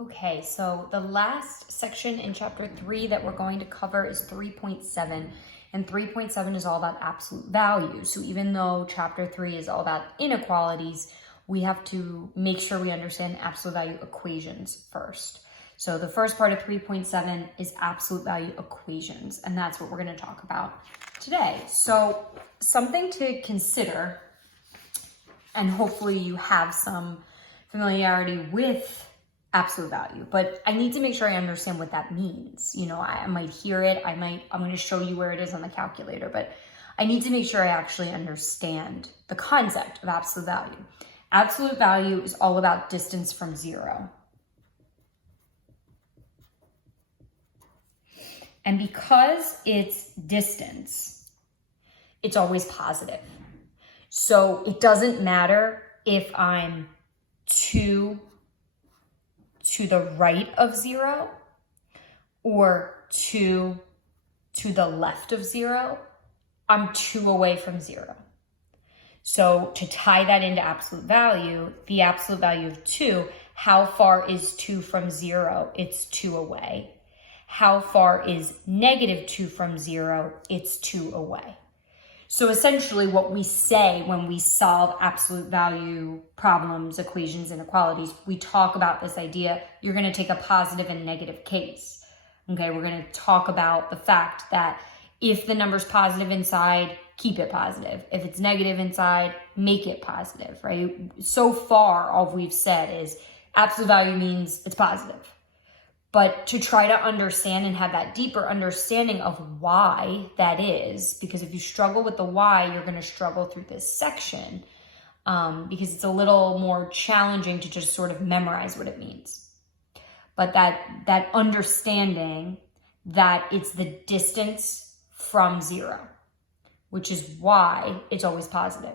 Okay, so the last section in chapter 3 that we're going to cover is 3.7. And 3.7 is all about absolute value. So even though chapter 3 is all about inequalities, we have to make sure we understand absolute value equations first. So the first part of 3.7 is absolute value equations, and that's what we're going to talk about today. So something to consider, and hopefully you have some familiarity with absolute value, but I need to make sure I understand what that means. You know, I might hear it, I'm going to show you where it is on the calculator, but I need to make sure I actually understand the concept of absolute value. Absolute value is all about distance from zero. And because it's distance, it's always positive. So it doesn't matter if I'm 2 to the right of 0 or 2 to the left of 0, I'm 2 away from 0. So to tie that into absolute value, the absolute value of 2, how far is 2 from 0? It's 2 away. How far is -2 from 0? It's 2 away. So essentially what we say when we solve absolute value problems, equations, inequalities, we talk about this idea, you're going to take a positive and negative case. Okay, we're going to talk about the fact that if the number's positive inside, keep it positive. If it's negative inside, make it positive, right? So far, all we've said is absolute value means it's positive. But to try to understand and have that deeper understanding of why that is, because if you struggle with the why, you're going to struggle through this section because it's a little more challenging to just sort of memorize what it means. But that understanding that it's the distance from 0, which is why it's always positive.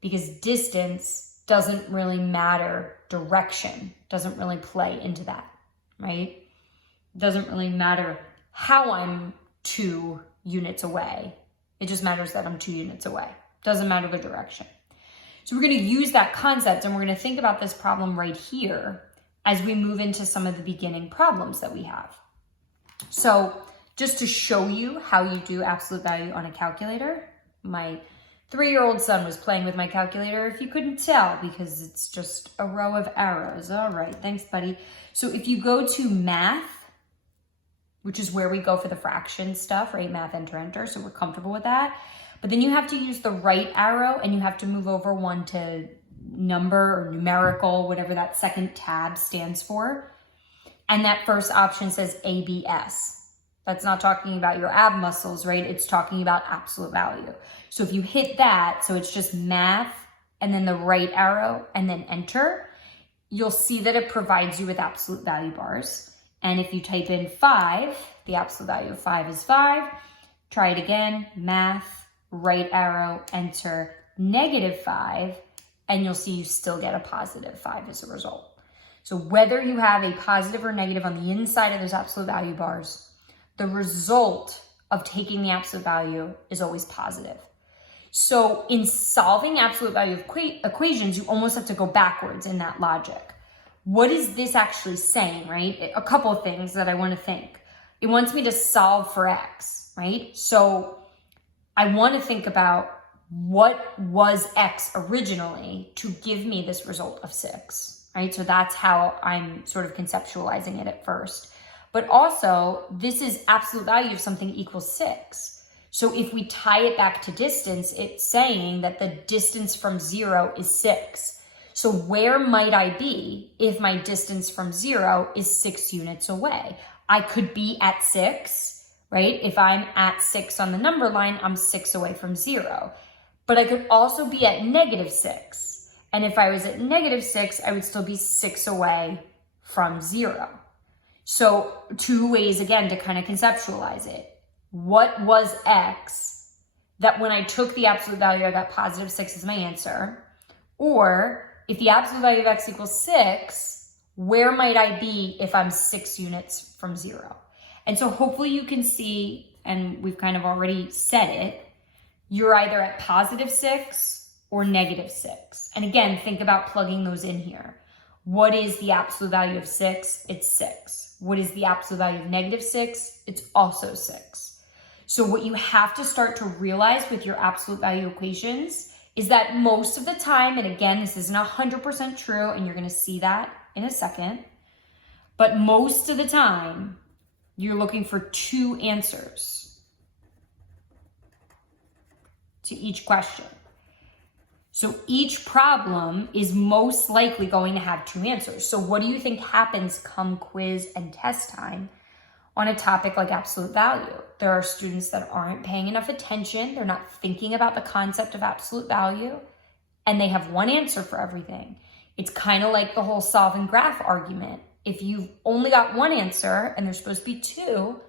Because distance doesn't really matter, direction doesn't really play into that. Right? It doesn't really matter how I'm 2 units away. It just matters that I'm 2 units away. Doesn't matter the direction. So we're going to use that concept and we're going to think about this problem right here as we move into some of the beginning problems that we have. So just to show you how you do absolute value on a calculator, my 3-year-old son was playing with my calculator, if you couldn't tell, because it's just a row of arrows. All right, thanks, buddy. So if you go to math, which is where we go for the fraction stuff, right? Math, enter, so we're comfortable with that. But then you have to use the right arrow and you have to move over one to number or numerical, whatever that second tab stands for. And that first option says ABS. That's not talking about your ab muscles, right? It's talking about absolute value. So if you hit that, so it's just math and then the right arrow and then enter, you'll see that it provides you with absolute value bars. And if you type in 5, the absolute value of 5 is 5. Try it again, math, right arrow, enter, -5, and you'll see you still get a positive 5 as a result. So whether you have a positive or negative on the inside of those absolute value bars, the result of taking the absolute value is always positive. So in solving absolute value equations, you almost have to go backwards in that logic. What is this actually saying, right? A couple of things that I want to think. It wants me to solve for x, right? So I want to think about what was x originally to give me this result of 6, right? So that's how I'm sort of conceptualizing it at first. But also, this is absolute value of something equals 6. So if we tie it back to distance, it's saying that the distance from 0 is 6. So where might I be if my distance from 0 is 6 units away? I could be at 6, right? If I'm at 6 on the number line, I'm 6 away from 0. But I could also be at -6. And if I was at -6, I would still be 6 away from 0. So 2 ways, again, to kind of conceptualize it. What was x that when I took the absolute value, I got +6 as my answer? Or if the absolute value of x equals 6, where might I be if I'm 6 units from 0? And so hopefully you can see, and we've kind of already said it, you're either at +6 or -6. And again, think about plugging those in here. What is the absolute value of 6? It's 6. What is the absolute value of -6? It's also 6. So what you have to start to realize with your absolute value equations is that most of the time, and again, this isn't 100% true, and you're going to see that in a second, but most of the time, you're looking for 2 answers to each question. So each problem is most likely going to have 2 answers. So what do you think happens come quiz and test time on a topic like absolute value? There are students that aren't paying enough attention. They're not thinking about the concept of absolute value, and they have one answer for everything. It's kind of like the whole solve and graph argument. If you've only got one answer and there's supposed to be 2,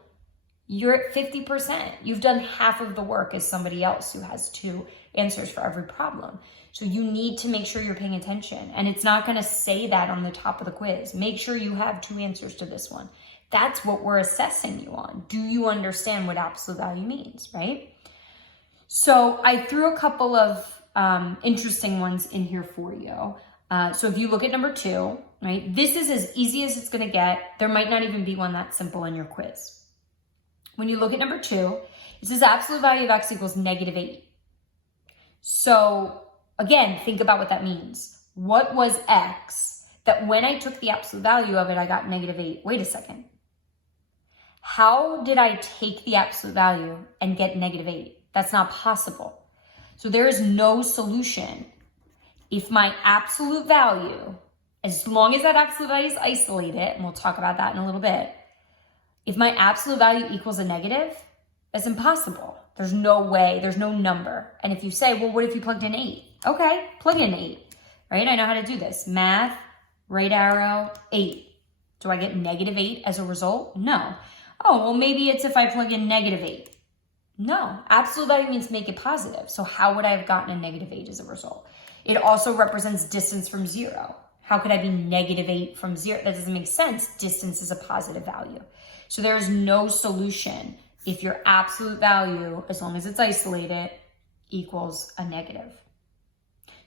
you're at 50%. You've done half of the work as somebody else who has 2 answers for every problem. So you need to make sure you're paying attention. And it's not going to say that on the top of the quiz. Make sure you have 2 answers to this one. That's what we're assessing you on. Do you understand what absolute value means, right? So I threw a couple of interesting ones in here for you. So if you look at number 2, right, this is as easy as it's going to get. There might not even be one that simple in your quiz. When you look at number 2, it says absolute value of x equals -8. So again, think about what that means. What was x that when I took the absolute value of it, I got -8? Wait a second. How did I take the absolute value and get -8? That's not possible. So there is no solution. If my absolute value, as long as that absolute value is isolated, and we'll talk about that in a little bit, if my absolute value equals a negative, that's impossible. There's no way, there's no number. And if you say, well, what if you plugged in 8? Okay, plug in 8, right? I know how to do this. Math, right arrow, 8. Do I get -8 as a result? No. Oh, well, maybe it's if I plug in -8. No, absolute value means make it positive. So how would I have gotten a -8 as a result? It also represents distance from 0. How could I be -8 from 0? That doesn't make sense. Distance is a positive value. So there is no solution if your absolute value, as long as it's isolated, equals a negative.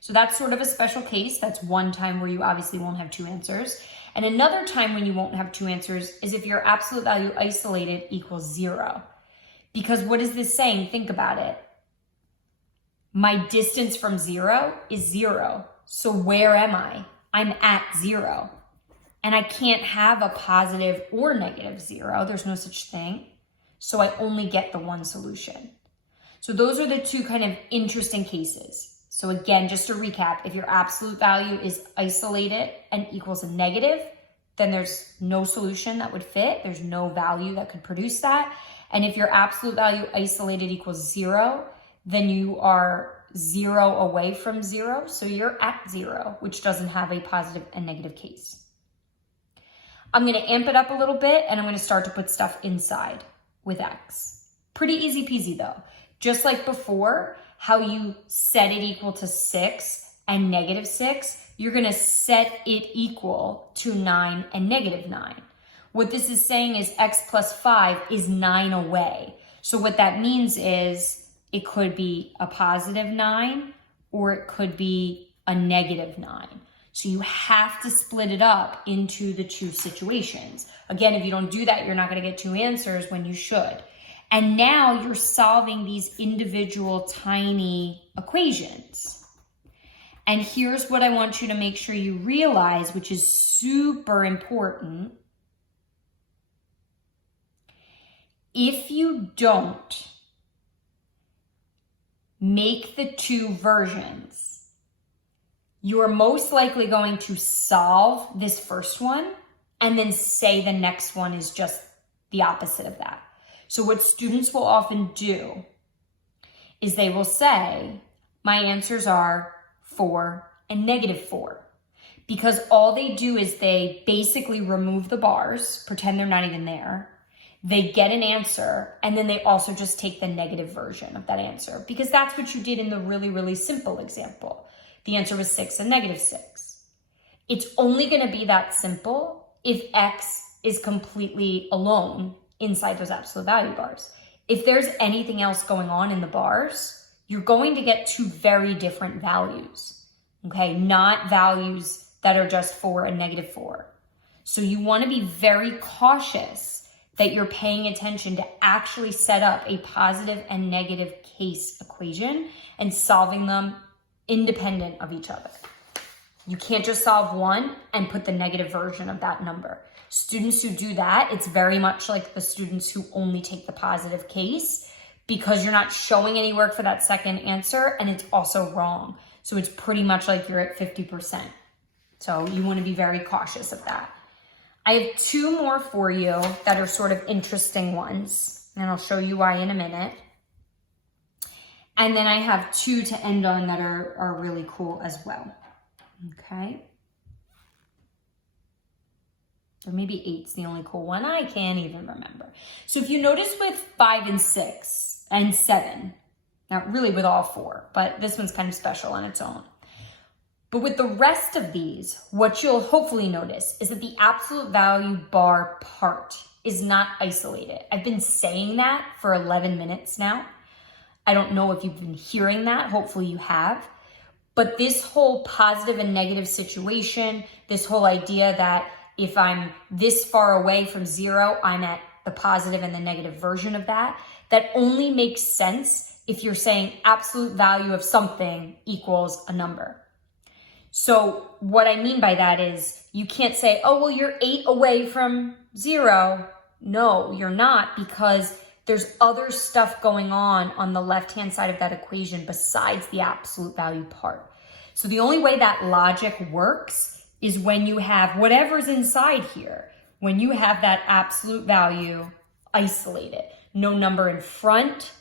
So that's sort of a special case. That's one time where you obviously won't have 2 answers. And another time when you won't have 2 answers is if your absolute value isolated equals 0. Because what is this saying? Think about it. My distance from 0 is 0. So where am I? I'm at 0. And I can't have a positive or negative 0. There's no such thing. So I only get the one solution. So those are the 2 kind of interesting cases. So again, just to recap, if your absolute value is isolated and equals a negative, then there's no solution that would fit. There's no value that could produce that. And if your absolute value isolated equals 0, then you are 0 away from 0. So you're at 0, which doesn't have a positive and negative case. I'm going to amp it up a little bit, and I'm going to start to put stuff inside with x. Pretty easy peasy though. Just like before, how you set it equal to 6 and -6, you're going to set it equal to 9 and -9. What this is saying is x plus 5 is 9 away. So what that means is it could be a positive 9 or it could be a -9. So you have to split it up into the 2 situations. Again, if you don't do that, you're not going to get 2 answers when you should. And now you're solving these individual tiny equations. And here's what I want you to make sure you realize, which is super important. If you don't make the 2 versions, you are most likely going to solve this first one and then say the next one is just the opposite of that. So what students will often do is they will say, my answers are 4 and -4. Because all they do is they basically remove the bars, pretend they're not even there. They get an answer, and then they also just take the negative version of that answer. Because that's what you did in the really, really simple example. The answer was 6 and -6. It's only going to be that simple if x is completely alone inside those absolute value bars. If there's anything else going on in the bars, you're going to get 2 very different values, okay? Not values that are just 4 and -4. So you want to be very cautious that you're paying attention to actually set up a positive and negative case equation and solving them independent of each other. You can't just solve one and put the negative version of that number. Students who do that, it's very much like the students who only take the positive case, because you're not showing any work for that second answer and it's also wrong. So it's pretty much like you're at 50%. So you want to be very cautious of that. I have 2 more for you that are sort of interesting ones, and I'll show you why in a minute. And then I have 2 to end on that are really cool as well. Okay. Or maybe 8's the only cool one. I can't even remember. So if you notice with 5 and 6 and 7, not really with all 4, but this one's kind of special on its own. But with the rest of these, what you'll hopefully notice is that the absolute value bar part is not isolated. I've been saying that for 11 minutes now. I don't know if you've been hearing that. Hopefully you have. But this whole positive and negative situation, this whole idea that if I'm this far away from 0, I'm at the positive and the negative version of that, that only makes sense if you're saying absolute value of something equals a number. So what I mean by that is you can't say, oh, well, you're 8 away from 0. No, you're not, because there's other stuff going on the left-hand side of that equation besides the absolute value part. So the only way that logic works is when you have whatever's inside here, when you have that absolute value isolated, no number in front,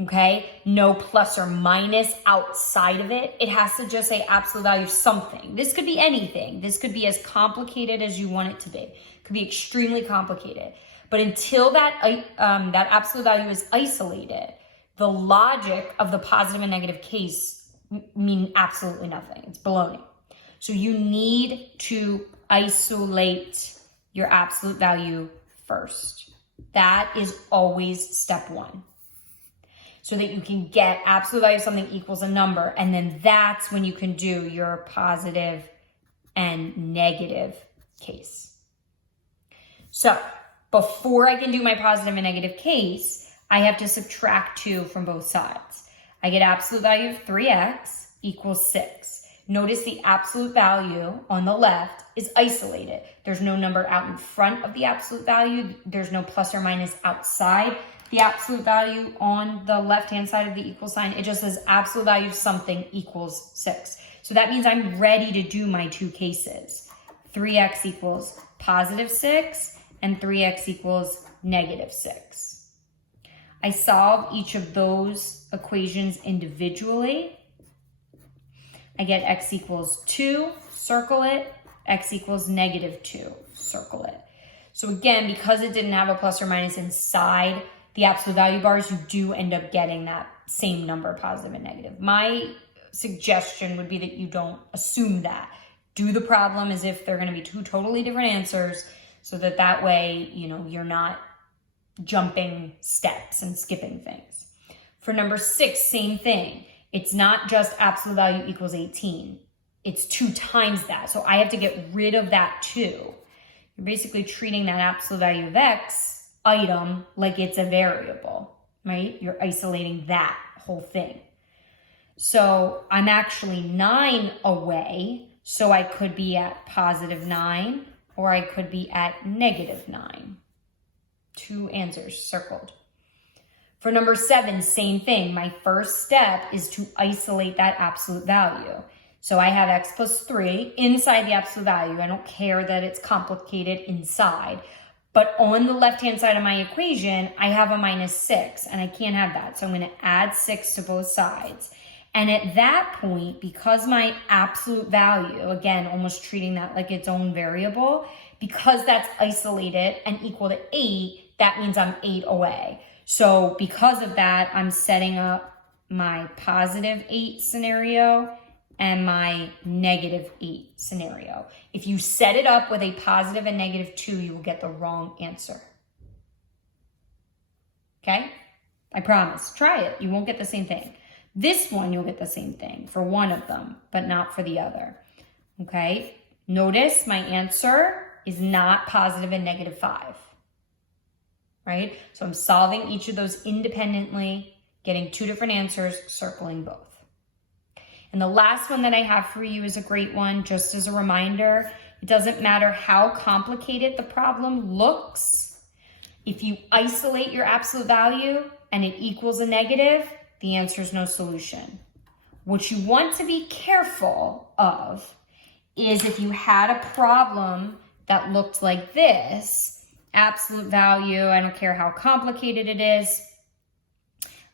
okay? No plus or minus outside of it. It has to just say absolute value of something. This could be anything. This could be as complicated as you want it to be. It could be extremely complicated. But until that absolute value is isolated, the logic of the positive and negative case mean absolutely nothing. It's baloney. So you need to isolate your absolute value first. That is always step 1. So that you can get absolute value of something equals a number. And then that's when you can do your positive and negative case. So before I can do my positive and negative case, I have to subtract 2 from both sides. I get absolute value of 3x equals 6. Notice the absolute value on the left is isolated. There's no number out in front of the absolute value. There's no plus or minus outside the absolute value on the left-hand side of the equal sign. It just says absolute value of something equals 6. So that means I'm ready to do my 2 cases. 3x equals positive 6 and 3x equals negative 6. I solve each of those equations individually. I get x equals 2, circle it. X equals -2, circle it. So again, because it didn't have a plus or minus inside the absolute value bars, you do end up getting that same number, positive and negative. My suggestion would be that you don't assume that. Do the problem as if they're going to be 2 totally different answers, so that way, you're not jumping steps and skipping things. For number 6, same thing. It's not just absolute value equals 18. It's 2 times that. So I have to get rid of that 2. You're basically treating that absolute value of x item like it's a variable, right? You're isolating that whole thing. So I'm actually 9 away. So I could be at positive 9 or I could be at negative 9. 2 answers circled. For number 7, same thing. My first step is to isolate that absolute value. So I have x plus 3 inside the absolute value. I don't care that it's complicated inside. But on the left-hand side of my equation, I have a -6, and I can't have that. So I'm going to add 6 to both sides. And at that point, because my absolute value, again, almost treating that like its own variable, because that's isolated and equal to 8, that means I'm 8 away. So because of that, I'm setting up my positive 8 scenario and my negative 8 scenario. If you set it up with a positive and -2, you will get the wrong answer. Okay? I promise. Try it. You won't get the same thing. This one, you'll get the same thing for one of them, but not for the other. Okay? Notice my answer is not positive and negative 5, right? So I'm solving each of those independently, getting 2 different answers, circling both. And the last one that I have for you is a great one, just as a reminder. It doesn't matter how complicated the problem looks. If you isolate your absolute value and it equals a negative, the answer is no solution. What you want to be careful of is if you had a problem that looked like this, absolute value, I don't care how complicated it is,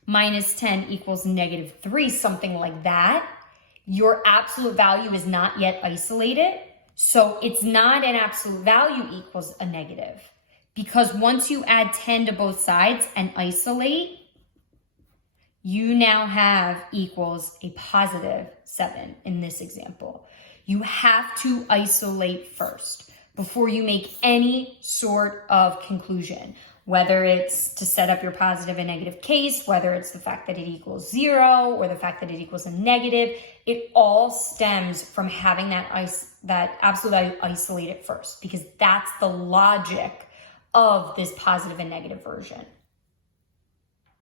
minus 10 equals negative 3, something like that. Your absolute value is not yet isolated. So it's not an absolute value equals a negative. Because once you add 10 to both sides and isolate, you now have equals a positive 7 in this example. You have to isolate first before you make any sort of conclusion, whether it's to set up your positive and negative case, whether it's the fact that it equals 0 or the fact that it equals a negative. It all stems from having that absolute value isolated first, because that's the logic of this positive and negative version.